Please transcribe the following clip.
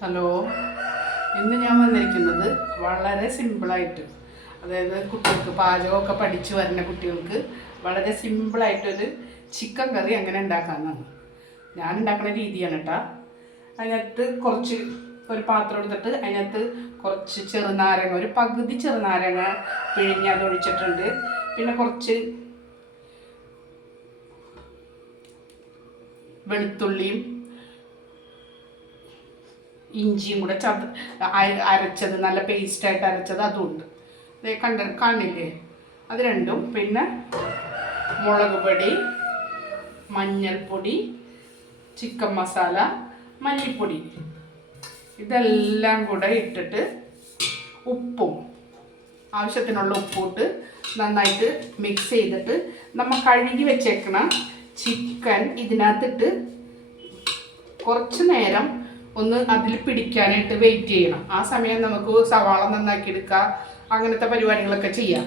Hello. ഇന്ന് ഞാൻ വന്നിരിക്കുന്നത് വളരെ സിമ്പിളായിട്ട്. അതായത് കുട്ടികൾക്ക് പാചകമൊക്കെ പഠിച്ചു വരുന്ന കുട്ടികൾക്ക് വളരെ സിമ്പിളായിട്ടൊരു ചിക്കൻ കറി എങ്ങനെ ഉണ്ടാക്കാമെന്നാണ് ഞാൻ ഉണ്ടാക്കുന്ന രീതിയാണ് കേട്ടോ അതിനകത്ത് കുറച്ച് ഒരു പാത്രം എടുത്തിട്ട് അതിനകത്ത് കുറച്ച് ചെറുനാരങ്ങ ഒരു പകുതി ചെറുനാരങ്ങ പിഴിഞ്ഞ് അത് ഒഴിച്ചിട്ടുണ്ട്. പിന്നെ കുറച്ച് വെളുത്തുള്ളിയും ഇഞ്ചിയും കൂടെ ചത അരച്ചത് നല്ല പേസ്റ്റായിട്ട് അരച്ചത് അതുണ്ട്. ദേ കണ്ട കാണില്ലേ? അത് രണ്ടും. പിന്നെ മുളക് പൊടി മഞ്ഞൾപ്പൊടി ചിക്കൻ മസാല മല്ലിപ്പൊടി. ഇതെല്ലാം കൂടെ ഇട്ടിട്ട് ഉപ്പും ആവശ്യത്തിനുള്ള ഉപ്പിട്ട് നന്നായിട്ട് മിക്സ് ചെയ്തിട്ട് നമ്മൾ കഴുകി വെച്ചേക്കണ ചിക്കൻ ഇതിനകത്തിട്ട് കുറച്ച് നേരം ഒന്ന് അതിൽ പിടിക്കാനായിട്ട് വെയിറ്റ് ചെയ്യണം. ആ സമയം നമുക്ക് സവാള നന്നാക്കി എടുക്കുക അങ്ങനത്തെ പരിപാടികളൊക്കെ ചെയ്യാം.